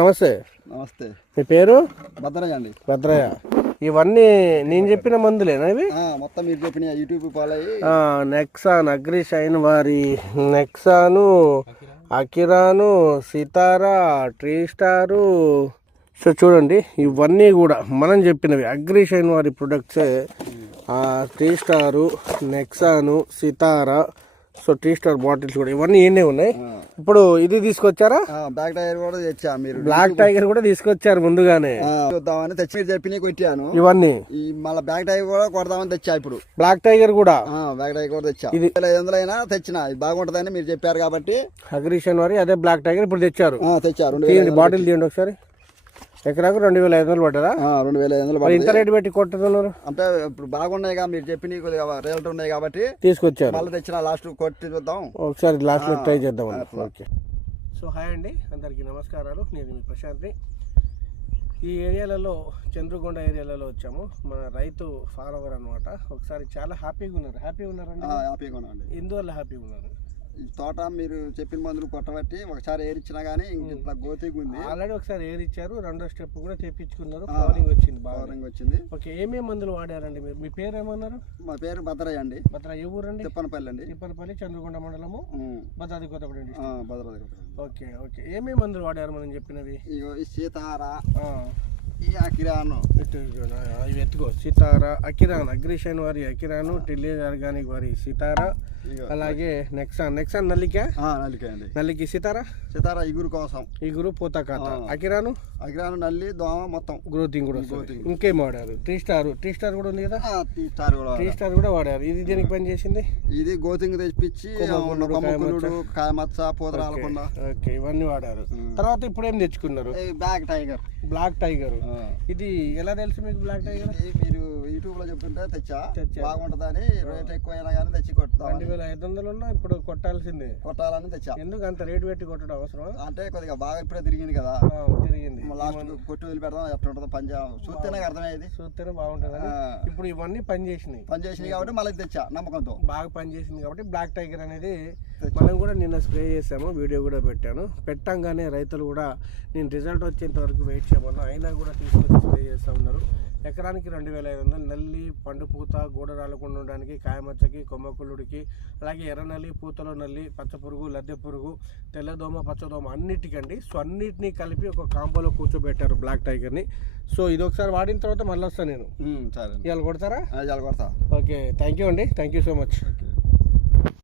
నమస్తే. నమస్తే. మీ పేరు? భద్రయ్య అండి. భద్రయ్య. ఇవన్నీ నేను చెప్పిన మందులేనా ఇవి? మొత్తం మీరు చెప్పిన YouTube follow Nexon, agri shine వారి నెక్సాను, అకిరాను, సితారా, ట్రీ స్టారు. సో చూడండి, ఇవన్నీ కూడా మనం చెప్పినవి అగ్రి షైన్ వారి ప్రొడక్ట్సే. ట్రీ స్టారు, నెక్సాను, సితారా, సో టీ స్టార్ బాటిల్స్ కూడా ఇవన్నీ ఏనే ఉన్నాయి. ఇప్పుడు ఇది తీసుకొచ్చారా? బ్లాక్ టైగర్ కూడా తెచ్చా. మీరు బ్లాక్ టైగర్ కూడా తీసుకొచ్చారు ముందుగానే. చూద్దామని తెచ్చి చెప్పి కొట్టాను. ఇవన్నీ మళ్ళీ బ్లాక్ టైగర్ కూడా కొడదామని తెచ్చా. ఇప్పుడు బ్లాక్ టైగర్ కూడా బ్లాక్ టైగర్ కూడా తెచ్చా. ఇది 500 అయినా తెచ్చిన, ఇది బాగుంటదని మీరు చెప్పారు కాబట్టి అగ్రిషన్ వారి అదే బ్లాక్ టైగర్ ఇప్పుడు తెచ్చారు. తెచ్చారు. బాటిల్ తీయండి ఒకసారి. ఎకరాకు 2500 పడ్డారా? 2500. ఇంత రేటు పెట్టి కొట్టుతున్నారు అంటే ఇప్పుడు బాగున్నాయి, మీరు చెప్పి రేట్లు ఉన్నాయి కాబట్టి తీసుకొచ్చారు. మళ్ళీ తెచ్చిన లాస్ట్ కొట్టి చూద్దాం ఒకసారి లాస్ట్ లో ట్రై చేద్దాం. ఓకే. సో హాయ్ అండి, అందరికీ నమస్కారాలు. నేను మీ ప్రశాంత్ని. ఈ ఏరియాలలో చంద్రగొండ ఏరియాలలో వచ్చాము. మన రైతు ఫాలోవర్ అనమాట. ఒకసారి చాలా హ్యాపీగా ఉన్నారు. హ్యాపీగా ఉన్నారండి. ఎందువల్ల హ్యాపీగా ఉన్నారు? ఈ తోట మీరు చెప్పిన మందులు కొట్టబట్టి ఒకసారి ఏరిచ్చినా గానీ ఇంత గోతిగా ఉంది. ఆల్రెడీ ఒకసారి ఏరిచ్చారు, రెండో స్టెప్ కూడా తెప్పించుకున్నారు. ఫ్లవరింగ్ వచ్చింది, ఫ్లవరింగ్ వచ్చింది. ఓకే. ఏమేమి మందులు వాడారండి మీరు? మీ పేరు ఏమన్నారు? మా పేరు భద్రయ్య అండి. భద్రయ్య. ఏ ఊరండి? తిప్పనపల్లి అండి. తిప్పనపల్లి, చంద్రగొండ మండలము, Bhadradri Kothagudem district. Bhadradri Kothagudem. Okay okay. ఏమేమి మందులు వాడారు మనం చెప్పినవి? ఈ సీతారా, ఈ అకిరాను, ఇవి ఎత్తుకో. సితారా, అకిరాన్, అగ్రిషన్ వారి అకిరాను, టిల్లేజ్ ఆర్గానిక్ వారి సితారా, అలాగే నెక్సాన్. నెక్సాన్ నల్లిక అండి. నల్లికి. సితారా ఇగురు కోసం, ఇగురు పూత కాత. అకిరాను నల్లి దోమ మొత్తం గ్రోతింగ్ కూడా. ఇంకేం వాడారు? త్రీ స్టార్ కూడా ఉంది కదా. త్రీ స్టార్ కూడా వాడారు. ఇది దేనికి పని చేసింది? ఇది గోతింగ్ తెప్పించి కాయమచ్చ పూత రాలకుండా. ఓకే, ఇవన్నీ వాడారు. తర్వాత ఇప్పుడు ఏం తెచ్చుకున్నారు? Black tiger. ఇది ఎలా తెలుసు మీకు బ్లాక్ టైగర్? మీరు యూట్యూబ్ లో చెప్తుంటే తెచ్చా. బాగుంటదని రేట్ ఎక్కువైనా కానీ తెచ్చి కొడతా. 2500 ఉన్నా ఇప్పుడు కొట్టాలని తెచ్చా. ఎందుకు అంత రేటు పెట్టి కొట్టడం అవసరం? అంటే కొద్దిగా బాగా ఇప్పుడే తిరిగింది కదా. తిరిగింది. లాస్ట్ కొట్టి వదిలి పెడదాం. ఎట్లా ఉంటుందో పంజాబ్ చూస్తేనే అర్థమయ్యేది. చూస్తేనే బాగుంటుంది. ఇప్పుడు ఇవన్నీ పని చేసినాయి కాబట్టి మళ్ళీ తెచ్చా నమ్మకంతో. బాగా పని చేసింది కాబట్టి బ్లాక్ టైగర్ అనేది మనం కూడా నిన్న స్ప్రే చేసాము, వీడియో కూడా పెట్టంగానే రైతులు కూడా నేను రిజల్ట్ వచ్చేంత వరకు వెయిట్ చేయమన్నా, అయినా కూడా తీసుకొచ్చి స్ప్రే చేస్తూ ఉన్నారు. ఎకరానికి 2500. నల్లి, పండు పూత, గోడ రాలకుండా ఉండడానికి, కాయమచ్చకి, కొమ్మకుళ్ళుడికి, అలాగే ఎర్రనల్లి, పూతలో నల్లి, పచ్చపురుగు, లద్దె పురుగు, తెల్లదోమ, పచ్చదోమ అన్నిటికండి. సో అన్నిటినీ కలిపి ఒక కాంపోలో కూర్చోబెట్టారు బ్లాక్ టైగర్ని. సో ఇది ఒకసారి వాడిన తర్వాత మళ్ళీ వస్తాను నేను. ఇవాళ కొడతారా? కొడతా. ఓకే, థ్యాంక్ యూ అండి. Thank you so much.